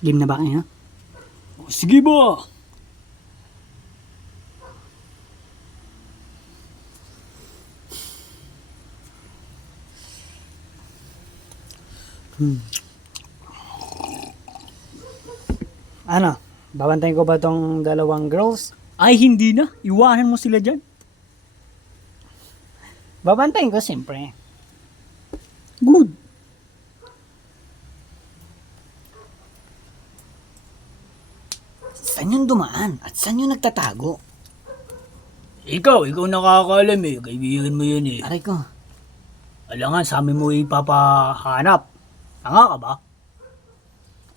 Game na ba kayo? Sige ba? Ano? Babantayin ko ba tong dalawang girls? Ay, hindi na. Iwanan mo sila dyan. Babantayin ko siyempre. Good. Saan yung dumaan? At saan yung nagtatago? Ikaw nakakaalam eh. Kaibigan mo yun eh. Aray ko. Alangan, sa amin mo ipapahanap. Tanga ka ba?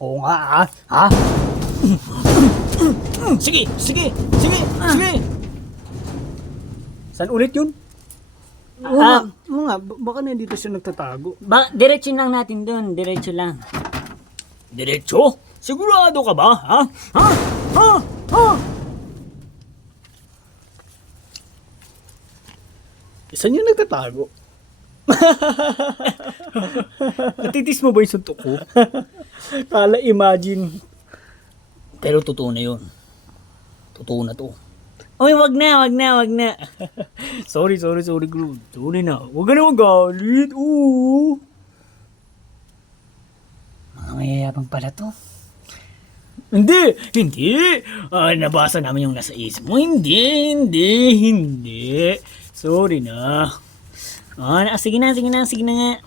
Oo nga ha? Sige! Saan ulit yun? Oo nga, baka nandito siya nagtatago. Diretso lang natin doon. Diretso lang. Diretso? Sigurado ka ba? Ha? Saan yung nagtatago? Natitis mo ba yung suntok ko? Kala imagine. Pero totoo na yun. Totoo na to. Uy, wag na. Sorry, Groot. Sorry na. Huwag ka na magalit. Oo. Mga mayayabang pala to. Hindi. Nabasa namin yung nasa isip mo. Hindi. Sorry na. Sige na nga.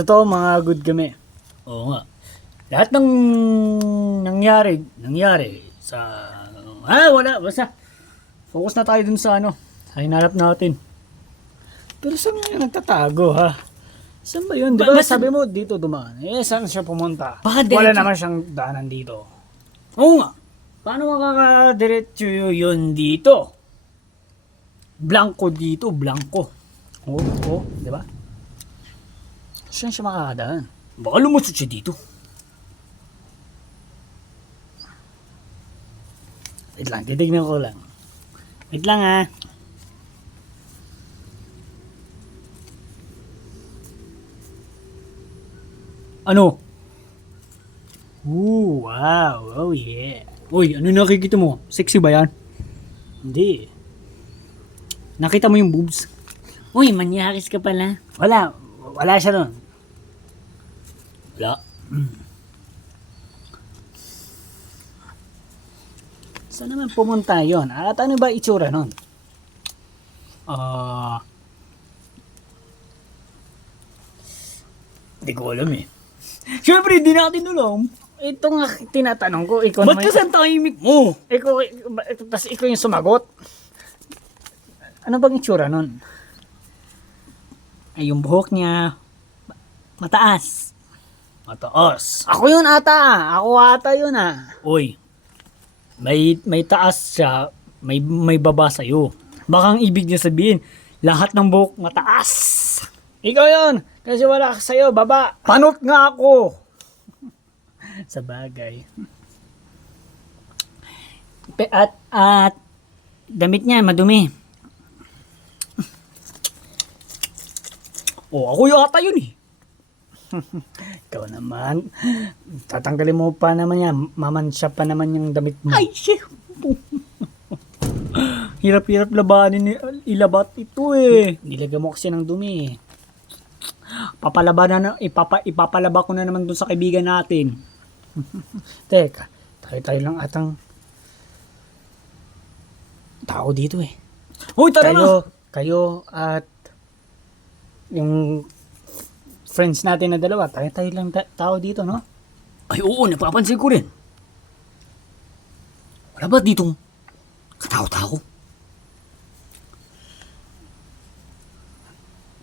Totoo, mga good kami. Oo nga. Lahat ng nangyari sa... wala. Basta. Focus na tayo dun sa sa hinarap natin. Pero saan nga yung nagtatago ha? Saan ba yun? Di ba sabi mo dito dumaan? Saan siya pumunta? Baka Wala diretso. naman siyang daanan dito. Oo nga. Paano makakadiretso yun dito? Blanco dito, blanco. Oo, di ba? Saan siya makakadaan? Baka lumusot siya dito. Wait lang, titignan ko lang. Wait lang ha. Ano? Ooh, wow. Oh yeah. Uy, ano nakikita mo? Sexy ba yan? Hindi. Nakita mo yung boobs? Uy, manyakis ka pala. Wala siya nun. Wala. Saan naman pumunta yon? At ano ba itsura nun? Hindi ko alam eh. Siyempre, hindi natin alam. Ito nga tinatanong ko. Ikaw Ba't naman. kasi ang tahimik mo? Tas ikaw yung sumagot. Ano bang itsura nun? Ay, yung buhok niya. Mataas. Mataas. Ako yun ata. Ako ata yun Uy, may taas siya, may baba sa'yo. Baka ang ibig niya sabihin, lahat ng buhok mataas. Ikaw yun. Kasi wala ka sa'yo, baba. Panot nga ako. Sa bagay. At damit niya madumi. Ako yata yun eh. Ikaw naman. Tatanggalin mo pa naman yan. Mamansya pa naman yung damit mo. Ay, shit. Hirap-hirap labanin ilabat ito eh. Nilagyan mo kasi ng dumi. Ipapalaba ko na naman dun sa kaibigan natin. Teka, tayo lang atang tao dito eh. Hoy, tara na. Kayo at yung friends natin na dalawa, tayo lang tao dito, no? Ay, oo, napapansin ko rin. Wala ba ditong katao-tao?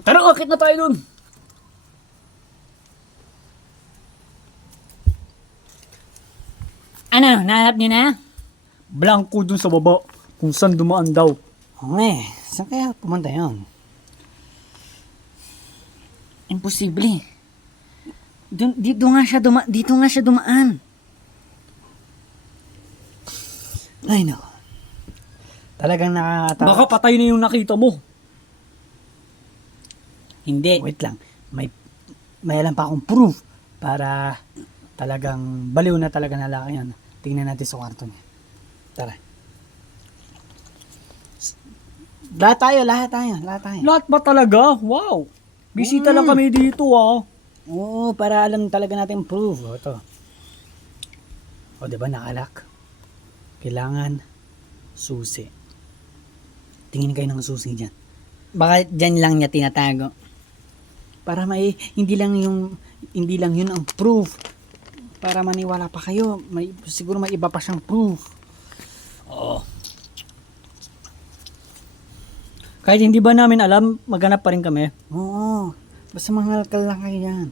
Tara, akit na tayo dun. Ano, nahanap niyo na? Blanco dun sa baba. Kung saan dumaan daw. Saan kaya pumunta yun? Imposible. Dito nga siya dumaan. Ay, no. Talagang nakakatawa. Baka patay na yung nakita mo. Hindi. Wait lang. May alam pa akong proof para talagang baliw na talaga na lalaki yan. Tingnan natin sa kwarto niya. Tara. Lahat tayo. Lahat ba talaga? Wow! Bisita lang kami dito ah. Oo, para alam talaga natin proof. O, ito. O, diba nakalak? Kailangan susi. Tingin kayo ng susi dyan. Baka dyan lang niya tinatago. Para hindi lang yun ang proof. Para maniwala pa kayo. Siguro may iba pa siyang proof. Oo. Kahit hindi ba namin alam, maghanap pa rin kami. Oo. Basta mangalkal lang kayo yan.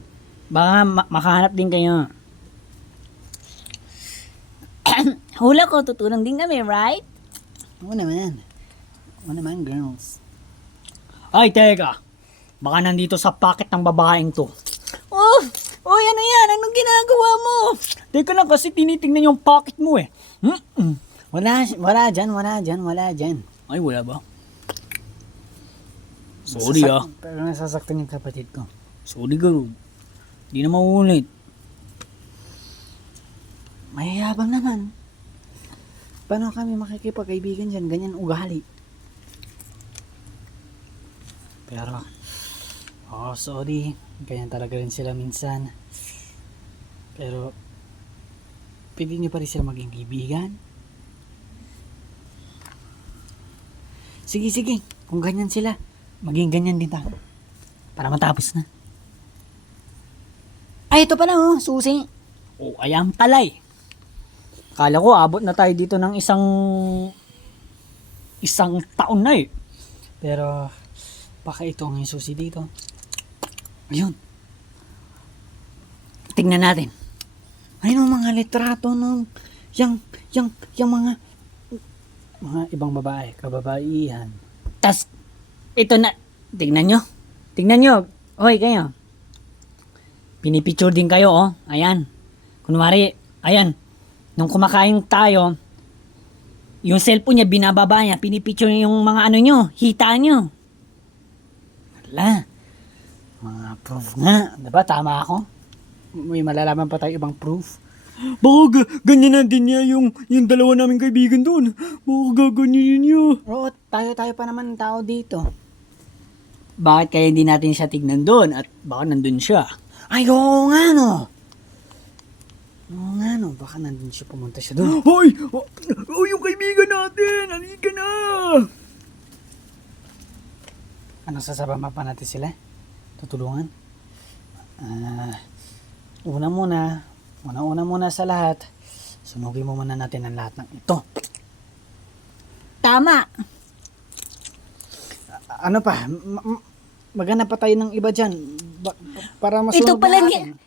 Baka makahanap din kayo. Hula ko, tutulong din kami, right? Oo naman. Oo naman, girls. Ay, teka. Baka nandito sa pocket ng babaeng to. Oh! Uy, ano yan? Anong ginagawa mo? Teka lang kasi tinitingnan yung pocket mo eh. Wala dyan. Ay, wala ba? Sorry ah. Pero nasasaktan yung kapatid ko. Sorry garo. Hindi na mauulit. Mayayabang naman. Paano kami makikipagkaibigan dyan? Ganyan ugali. Pero, sorry. Ganyan talaga rin sila minsan. Pero, pwede niyo pa rin sila maging kaibigan. Sige. Kung ganyan sila, maging ganyan din tayo. Para matapos na. Ay, ito pala oh, susi. O ayan palay. Kala ko abot na tayo dito ng isang taon na eh. Pero, baka ito ang yung susi dito. Ayun. Tingnan natin. Ayun ang mga litrato ng yung mga ibang babae, kababaihan. Tas, ito na. Tingnan nyo. Hoy, kayo. Pinipicture din kayo, oh. Ayan. Kunwari, ayan. Nung kumakain tayo, yung cellphone niya, binababa niya, pinipicture yung mga ano nyo, hita nyo. Wala. Mga proof nga. Diba? Tama ako? May malalaman pa tayo ibang proof. Baka ganyan na din niya yung dalawa naming kaibigan doon. Baka gaganyan niya. Oo, tayo pa naman tao dito. Bakit kaya hindi natin siya tignan doon at baka nandun siya? Ay, oo nga no. Baka nandun siya, pumunta siya doon. Hoy! Oh, yung kaibigan natin! Halika na! Anong sasabama pa natin sila? Tutulungan? Una muna sa lahat, sunugin mo muna natin ang lahat ng ito. Tama! Ano pa? Maghanap pa tayo ng iba dyan. Para masunog natin.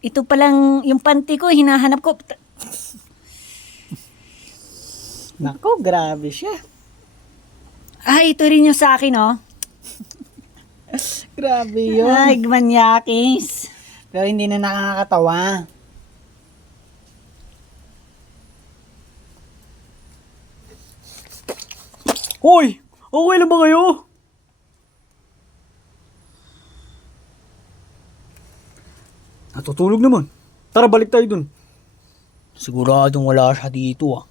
Ito palang yung panty ko, hinahanap ko. Nako, grabe siya. Ah, ito rin yung sa akin, oh. Grabe yun. Ay, gmanyakis. Pero hindi na nakakatawa. Hoy! Okay lang ba kayo? Natutulog naman. Tara, balik tayo dun. Siguradong wala siya dito ah.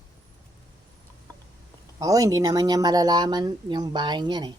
Oo, hindi naman niya malalaman yung bahay niyan eh.